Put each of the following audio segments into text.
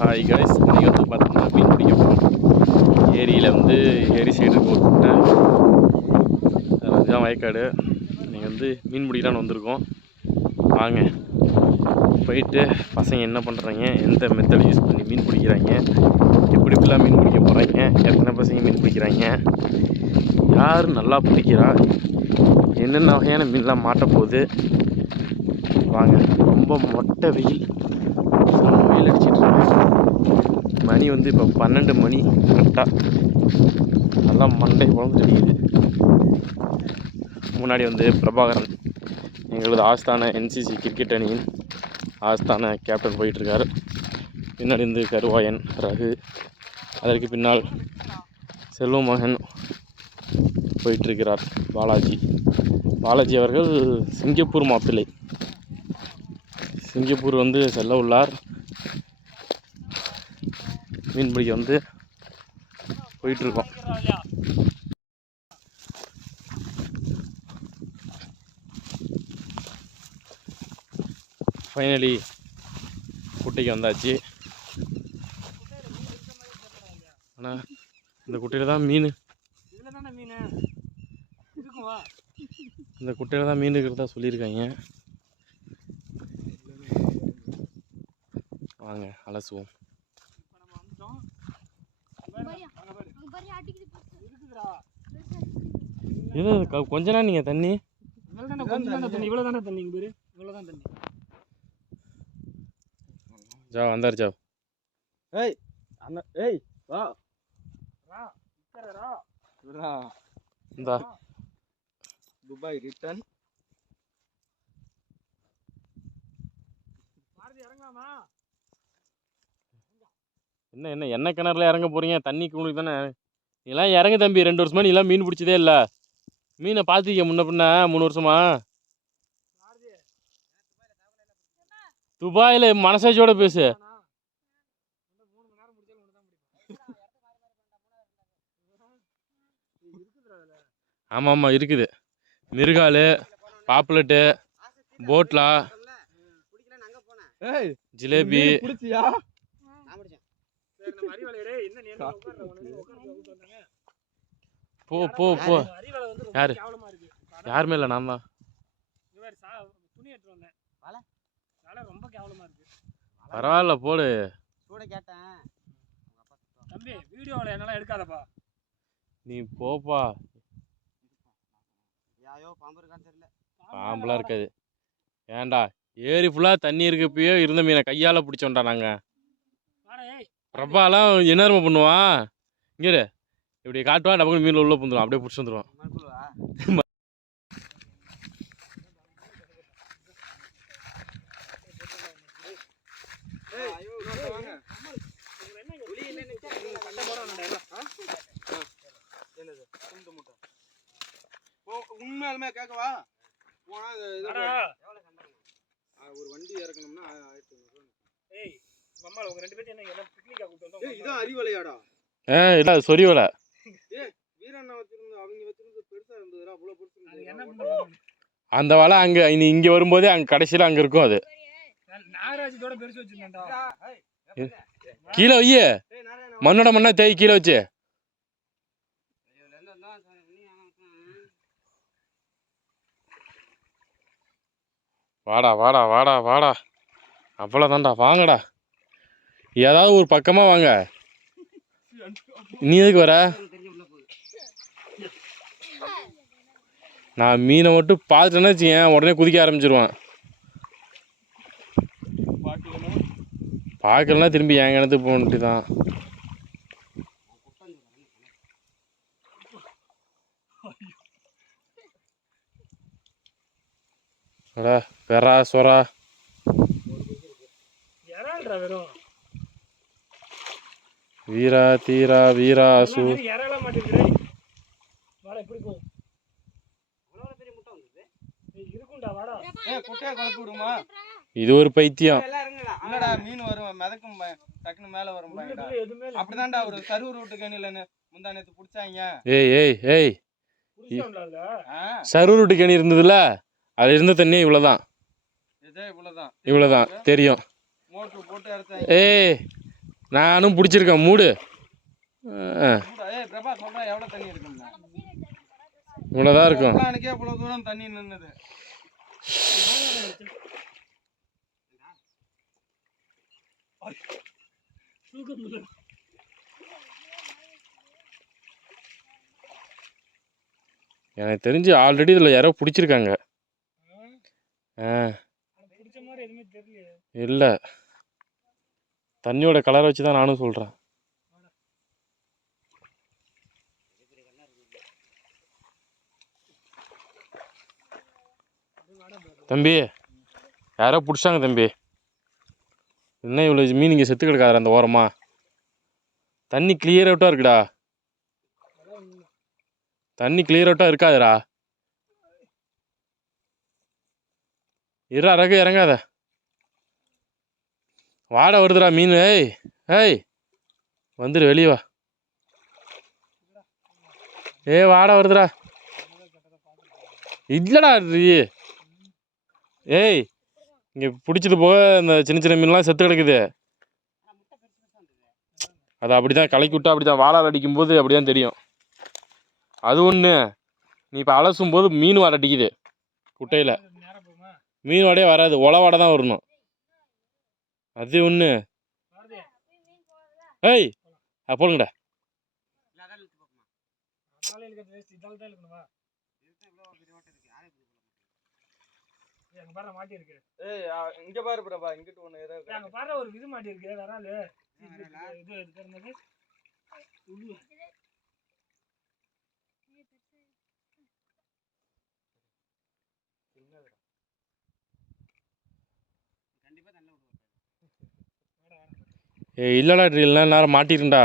Hi guys இன்றைக்கி வந்து பார்த்தீங்கன்னா மீன் பிடிக்க போகிறோம் ஏரியில் வந்து ஏரி சைடு போட்டுட்டேன் அதுதான் வயக்காடு. நீங்கள் வந்து மீன் பிடிக்கலான்னு வந்திருக்கோம். வாங்க. போயிட்டு பசங்க என்ன பண்ணுறாங்க எந்த மெத்தட் யூஸ் பண்ணி மீன் பிடிக்கிறாங்க எப்படி இப்படிலாம் மீன் பிடிக்க போகிறாங்க எத்தனை பசங்க மீன் பிடிக்கிறாங்க யார் நல்லா பிடிக்கிறா என்னென்ன வகையான மீன்லாம் மாட்ட போகுது வாங்க. ரொம்ப மொட்டை வெயில். வெயில் அடிச்சிட்டு இருக்கு மணி வந்து இப்போ பன்னெண்டு மணி கரெக்டாக நல்லா மண்டை குழம்பு அடிக்குது முன்னாடி வந்து பிரபாகரன் எங்களது ஆஸ்தான என்சிசி கிரிக்கெட் அணியின் ஆஸ்தான கேப்டன் போயிட்டுருக்காரு. பின்னாடி வந்து கருவாயன் ரகு. அதற்கு பின்னால் செல்வமகன் போயிட்டுருக்கிறார் பாலாஜி. பாலாஜி அவர்கள் சிங்கப்பூர் மாப்பிள்ளை. சிங்கப்பூர் வந்து செல்ல உள்ளார் மீன் பிடிக்க வந்து போயிட்டுருக்கோம். ஃபைனலி குட்டைக்கு வந்தாச்சு. ஆனால் இந்த குட்டையில் தான் மீன். மீன்? இந்த குட்டையில் தான் மீன் இருக்கிறதா சொல்லியிருக்காங்க. வாங்க அலசுவோம் இப்போ நம்ம வந்துட்டோம் அங்கே பாரு இருக்குதுடா இது கொஞ்ச நேரம் நீங்கள் தண்ணி. இவ்வளோ தானே தண்ணி பேர். இவ்வளோ தான் தண்ணி. ஜா வந்தார் ஜா ஏய் அண்ணா ஏய் வா. ரா இந்தா. துபாய் இறங்கலாமா? என்ன என்ன என்ன கிணறுல இறங்க போகிறீங்க தண்ணி உங்களுக்கு தானே? நீலாம் இறங்கு தம்பி ரெண்டு வருஷமா நீலாம் மீன் பிடிச்சதே இல்லை. மீனை பார்த்துக்க முன்ன பின்ன? மூணு வருஷமா? துபாயில் மனசாட்சியோட பேசு. ஆமாம் ஆமாம் இருக்குது. மிருகால் பாப்புலெட்டு போட்லா ஏய் ஜிலேபி. போ போ போ. யாரு? கேவலமா இருக்கு. யாருமே இல்லை நான் தான்? இவர் சா துணி எடுத்து வந்தேன். வலை? வலை ரொம்ப கேவலமா இருக்கு. பரவாயில்ல போடு. நீ போப்பா. யாயோ பாம்பு இருக்கான்னு தெரியல. பாம்பெலாம் இருக்காது. ஏன்டா ஏரி ஃபுல்லாக தண்ணி இருக்கப்பயோ இருந்த மீனை கையால் பிடிச்சோம்டா நாங்கள் பிரபாலாம் என்னருமை பண்ணுவான்? இங்கே இரு. இப்படி காட்டுவான் டபுள் மீன் உள்ள புந்துடும் அப்படியே பிடிச்சி வந்துடுவான் உண்மையாலுமே கேட்கவா போனா ஒரு வண்டி இறக்கணும்னா ஆயிரத்தி ஐநூறு ஏய் அம்மா உங்க ரெண்டு பேரும் என்ன பிக்னிக்கா கூப்பிட்டு வந்தோம்? ஏய் இதான் அறிவலையாடா. ஏ இல்லை அந்த வலை அங்கே நீ இங்கே வரும்போதே அங்கே கடைசியில் அங்கே இருக்கும் அது. கீழே வையே. மண்ணோட மண்ணா தேய் கீழே வச்சு. வாடா வாடா வாடா வாடா. அவ்வளோதான்டா வாங்கடா. ஏதாவது ஒரு பக்கமாக வாங்க. நீ எதுக்கு வர? நான் மீனை மட்டும் பார்த்துட்டேன்னு வச்சுக்கேன். உடனே குதிக்க ஆரம்பிச்சிருவான். பார்க்கலன்னா திரும்பி என் கிணத்துக்கு போக தான் அடா பெறா சொரா வெறும் வீரா தீரா வீரா சு இறால மாட்டேங்குது வாடா இப்படி போ ஏய், இருக்கும்டா வாடா ஏய், குட்டையை குழப்பி விடுமா? இது ஒரு பைத்தியம். இல்லடா மீன் வரும் மிதக்கும் டக்குன்னு மேல வரும். அப்படிதான்டா ஒரு கரூர் விட்டு கேணிலன்னு முந்தா நேத்து புடிச்சாங்க. ஏய் ஏய் ஏய். சரூர் விட்டு கேணி இருந்ததுல அது இருந்த தண்ணி இவ்வளவுதான். இவ்வளோதான் தெரியும். ஏய். நானும் பிடிச்சிருக்கேன் மூடு. ஆ, ஏய் பிரபா சொல்றா எவ்வளவு தண்ணி இருக்குன்னு. இவ்வளோதான் இருக்கும். பிளானுக்கே இவ்வளவு தூரம் தண்ணி நின்னுது. எனக்கு தெரிஞ்சு ஆல்ரெடி இதில் யாரோ பிடிச்சிருக்காங்க. ஆ. இல்லை. தண்ணியோட கலரை வச்சு தான் நானும் சொல்கிறேன் தம்பி யாரோ பிடிச்சாங்க தம்பி. என்ன இவ்வளோ மீன் இங்கே செத்து கிடக்காது அந்த ஓரமாக தண்ணி கிளியர் அவுட்டாக இருக்குடா. தண்ணி கிளியர் அவுட்டாக இருக்காதுடா. இரு ரகு இறங்காத. வாடை வருதுடா மீன். ஏய் ஏய் வந்துடு வெளியே வா. ஏய் வாடை வருதுடா. இல்லைடா ஏய் இங்கே பிடிச்சது போக இந்த சின்ன சின்ன மீன்லாம் செத்து கிடக்குது. அது அப்படி தான் கலக்கி விட்டா அப்படி தான் வாழை அடிக்கும்போது அப்படி தான் தெரியும். அது ஒன்று நீ இப்போ அலசும் போது மீன் வாடை அடிக்குது. குட்டையில். மீன் வாடையே வராது. ஒலை வாடை தான் வரணும். அது ஒன்று ஏய் ஆ ஆ, இங்க பாரு பிரபா இங்கிட்டு ஒண்ணு ஏதோ ஏய், அங்க பாரு ஒரு இது மாட்டி இருக்கு வராது இது இது பேர் என்னது உள்ள. ஏய் இல்லைடா இல்லைனா நேரம் மாட்டிருண்டா ரகு நீ எடு ரகு அவன் விட்டு வாடா மீன் பாறா அழுத்துறா நல்லா தெரியுமாடா மீன் பிடிச்சி போட ஏதோ ஒன்று இருக்குங்களா? புடிச்சிருக்கானுடா, மீன் ஏய் இல்லைடா இல்லைன்னா நேரம் மாட்டிருண்டா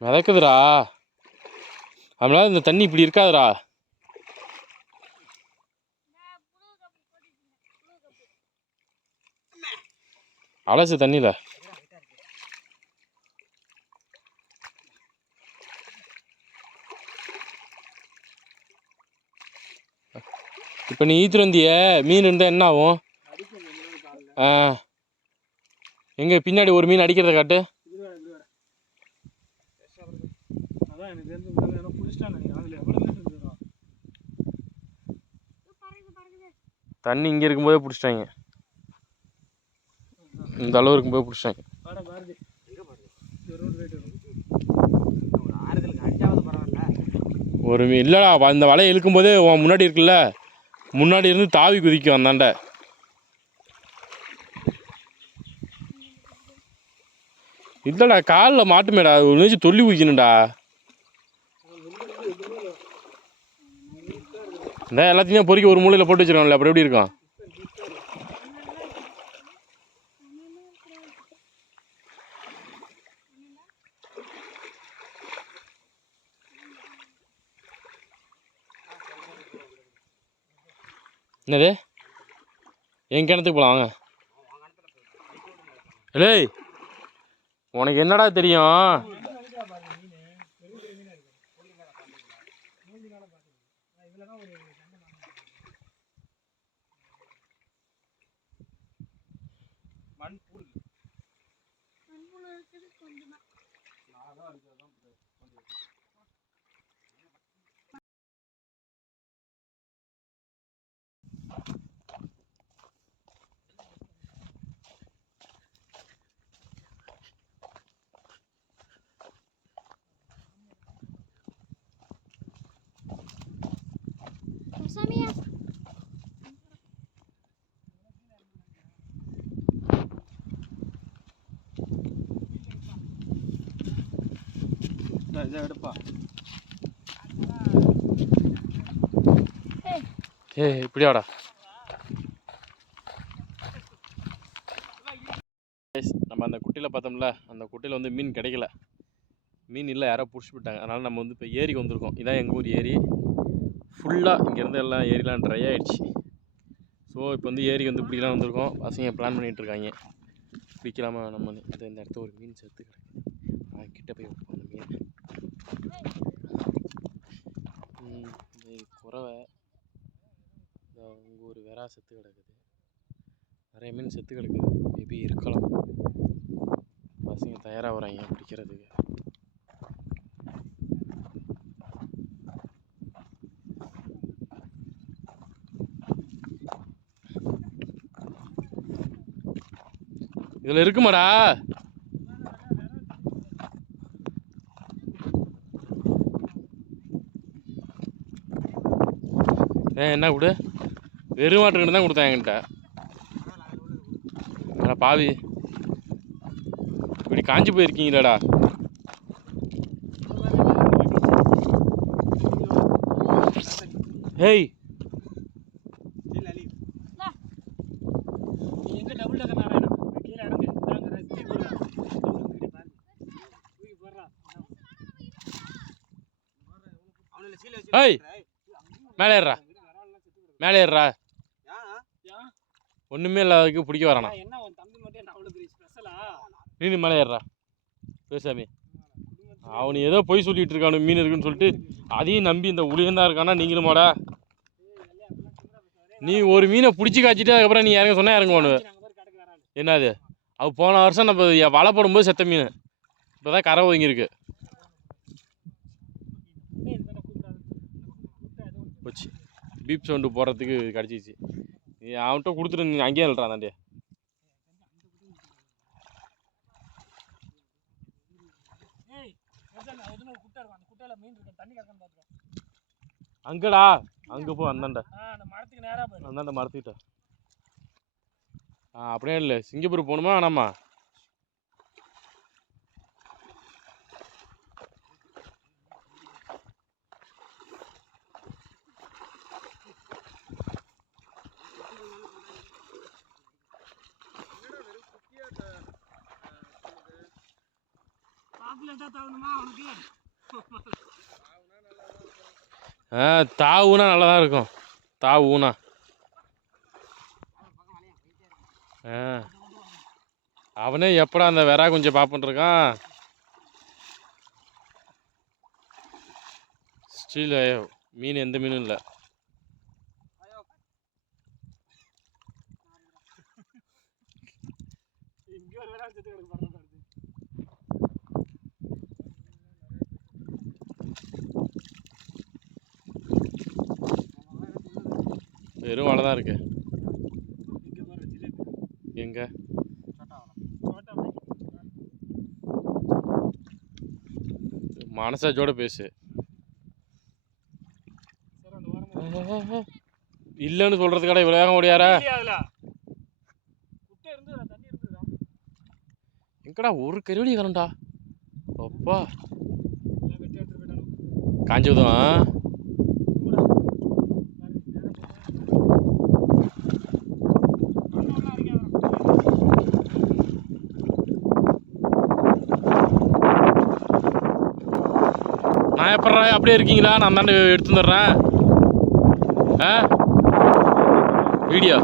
நடக்குதுடா. அதனால இந்த தண்ணி இப்படி இருக்காதுடா. அலசு தண்ணியில். இப்போ நீ ஈத்துட்டு வந்திய? மீன் இருந்தால் என்ன ஆகும்? ஆ. எங்கே பின்னாடி ஒரு மீன் அடிக்கிறத காட்டு. எனக்கு தண்ணி இங்கே இருக்கும்போதே பிடிச்சிட்டாங்க. இந்த அளவு இருக்கும்போது பிடிச்சிட்டாங்க. ஒரு மீன். இல்லைடா அந்த வலையை இழுக்கும்போதே உன் முன்னாடி இருக்குல்ல? முன்னாடி இருந்து தாவி குதிக்கும் அந்தாண்ட இல்லைடா காலில் மாட்டுமேடா அது ஒரு நிமிஷம் தொல்லி குதிக்கணும்டா. இந்த எல்லாத்தையும் பொறுக்கி ஒரு மூலையில் போட்டு வச்சிருக்கோம்ல அப்படி எப்படி இருக்கும்? என்னது? என் கிணத்துக்கு போகலாம் வாங்க. ஏய் உனக்கு என்னடா தெரியும் மீன் இருக்கா பாரு மீனு. பெரிய பெரிய மீனா இருக்கு. மூஞ்சினால பாத்துக்கோ. நான் இதுலதான் ஒரு சண்டை நான் மண் புல் மண்புழு இருக்குது கொஞ்சமா சாமியா இதை எடுப்பா. ஏ இப்படியாடா? நம்ம அந்த குட்டியில் பார்த்தோம்ல அந்த குட்டியில் வந்து மீன் கிடைக்கல. மீன் இல்லை யாரோ பிடிச்சி விட்டாங்க. அதனால் நம்ம வந்து இப்போ ஏரிக்கு வந்திருக்கோம். இதான் எங்கள் ஊர் ஏரி. ஃபுல்லாக இங்கேருந்து எல்லாம் ஏரிலாம் ட்ரை ஆகிடுச்சு ஸோ இப்போ வந்து ஏரிக்கு வந்து இப்படிலாம் வந்திருக்கோம். பசங்க பிளான் பண்ணிகிட்ருக்காங்க பிடிக்கலாமா நம்ம இந்த இந்த இடத்துல ஒரு மீன் செத்து கிடக்கு. நான் போய் வைப்போம் குறவை இந்த உங்கள் ஒரு வெறா செத்து கிடக்குது. நிறைய மீன் செத்து கிடக்குது. மேபி இருக்கலாம். பசங்க தயாராக வராங்க பிடிக்கிறதுக்கு. இதில் இருக்குமாடா? என்ன கொடு வெறும் வாட்டர் தான் கொடுத்தேன் என்கிட்ட. அடா பாவி. இப்படி காஞ்சி போயிருக்கீங்களாடா. ஹேய் நீ கீழே ஏய். மேலே மேலே ஏறுறா. ஏன் ஒன்றுமே இல்லாததுக்கு பிடிக்க வரானா. என்ன உன் தம்பி மட்டும் என்ன அவ்வளோ பெரிய ஸ்பெஷலா நீ மேலே ஏறுறா. பேசாமி அவனு ஏதோ பொய் சொல்லிட்டு இருக்கானு மீன் இருக்குன்னு சொல்லிட்டு அதையும் நம்பி இந்த உளியந்தான் இருக்கானா நீங்களுமாடா? நீ ஒரு மீனை பிடிச்சி காய்ச்சிட்டு அதுக்கப்புறம் நீ இறங்க சொன்னா இறங்குவானு என்னது? அது போன வருஷம் நம்ம வலை போடும்போது செத்த மீன். இப்போ தான் கரை ஒதுங்கியிருக்கு. போச்சு. பீப் சவுண்டு போடுறதுக்கு கிடச்சிச்சு. நீ அவன்கிட்ட கொடுத்துட்டு நீ அங்கேயே இல்லைடா தாண்டியா அங்கடா அங்கே போ அந்தாண்ட. அந்தாண்ட மறந்துக்கிட்ட ஆ அப்படியே இல்லை சிங்கப்பூர் போகணுமா வேணாமா? பாப்புலேட்டா தகணுமா அவனுக்கு? ஆ தாவுனா நல்லா தான் இருக்கும். தாவுனா. ஆ. அவனே எப்படா அந்த வெறா கொஞ்சம் பார்ப்பன் இருக்கான்? ஸ்டீல் மீன் எந்த மீனும் இல்லை. இங்க ஒரு வேலை செத்து கிடக்கு பாருங்க அடுத்து வெறும் வலை தான் இருக்கு. எங்க? மனசாச்சோட பேசு. சரி இல்லைன்னு சொல்கிறதுக்காட இவ்வளோ வேகம் ஓடியாரா? தண்ணி எங்கடா ஒரு கருவடி கரண்டா அப்பா. எல்லாம் சாப்பிட்றேன் அப்படியே இருக்கீங்களா? நான் தானே எடுத்து வந்துடுறேன் ஆ? வீடியோ.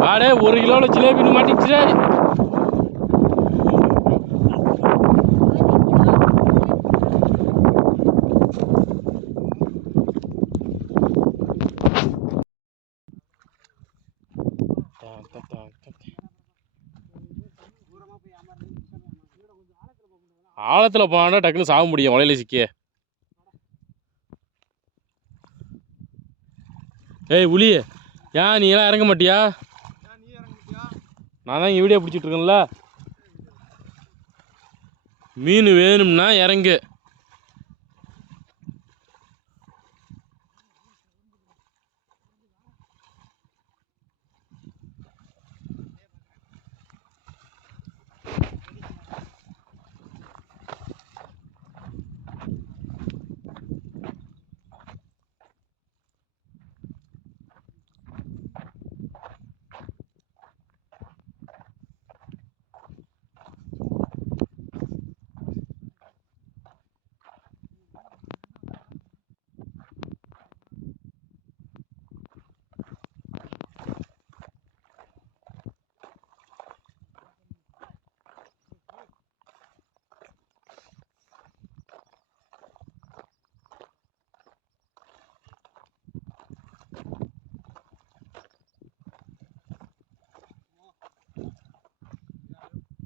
வாடே ஒரு கிலோவில் ஜிலேபி மாட்டிக்கிச்சு ஆழத்தில் போனா டக்குன்னு சாக முடியும் வலையில சிக்கிய. ஏய் புலி ஏன் நீ எல்லாம் இறங்க மாட்டியா இறங்க மாட்டியா? நான் தான் இங்கே வீடியோ பிடிச்சிட்டு இருக்கேன்ல. மீன் வேணும்னா இறங்கு.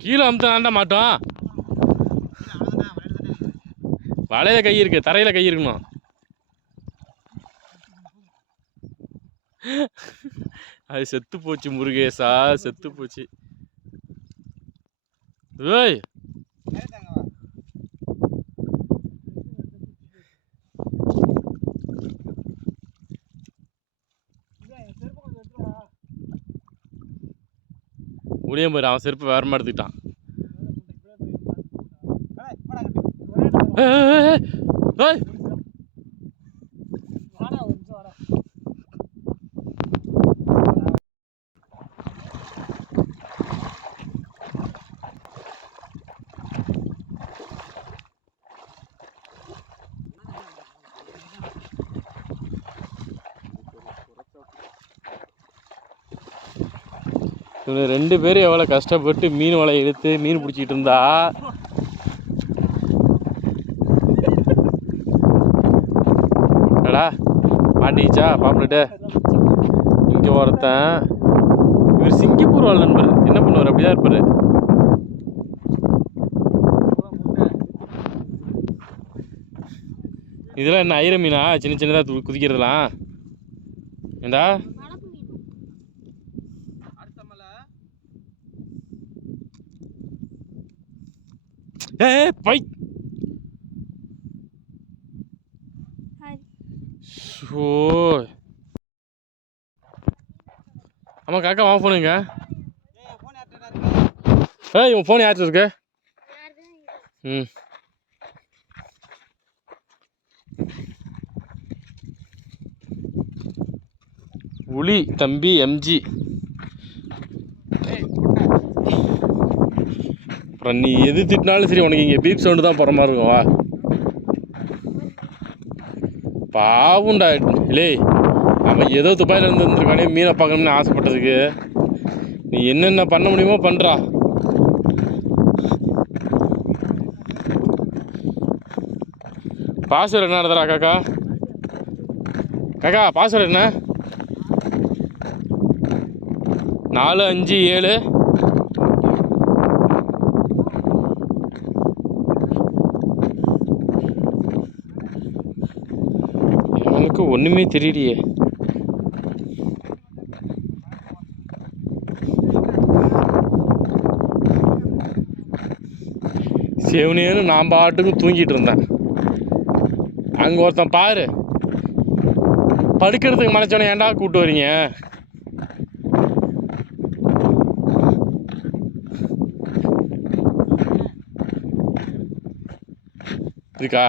கீழே அமுத்தாண்டா மாட்டோம். வலையில கை இருக்கு தரையில கை இருக்கணும். அது செத்து போச்சு முருகேசா செத்து போச்சு. ஏய் முடியும் போயிரு அவன் செருப்பு வேற மாதிரி எடுத்துக்கிட்டான் ஏய், ஏய், ஏய், ஏய். வாடா ஒரு நிமிஷம் வாடா இவங்க ரெண்டு பேரும் எவ்வளோ கஷ்டப்பட்டு மீன் வலை எடுத்து மீன் பிடிச்சிட்டு இருந்தா? அடா மாட்டிக்கிச்சா பாப்புலட்டு இங்கே ஒருத்தன் இவர் சிங்கப்பூர் வாழ் நண்பர். என்ன பண்ணுவார்? அப்படிதான் இருப்பார். இதெல்லாம் என்ன ஐர மீனா? சின்ன சின்னதாக குதிக்கிறதுலாம் ஏண்டா வளர்ப்பு மீன் அடுத்த மலை ஏய் பை. ஷோ ஆமாம் காக்கா வாங்க ஃபோனுங்க ஏய் உன் ஃபோன் யார்கிட்ட இருக்கு? ம். உளி தம்பி எம்ஜி ஏய் பொட்டை அப்புறம் நீ எது திட்டினாலும் சரி உனக்கு இங்கே பீப் சவுண்டு தான் போகிற மாதிரி இருக்கும். வா. பாவுண்டா. இல்லை அவன் ஏதோ துபாயில் இருந்து வந்திருக்கானே மீனை பார்க்கணும்னு ஆசைப்பட்டதுக்கு. நீ என்னென்ன பண்ண முடியுமோ பண்ணுறா பாஸ்வேர்டு என்ன நடத்துறா காக்கா? காக்கா பாஸ்வேர்டு என்ன? நாலு அஞ்சு ஏழு எனக்கு ஒன்றுமே தெரியலையே. சிவனேன்னு நான் பாட்டுக்கும் தூங்கிட்டு இருந்தேன். அங்கே ஒருத்தன் பாரு. படுக்கிறதுக்கு மனைச்சோன்னே ஏன்டா கூப்பிட்டு வரீங்க? இருக்கா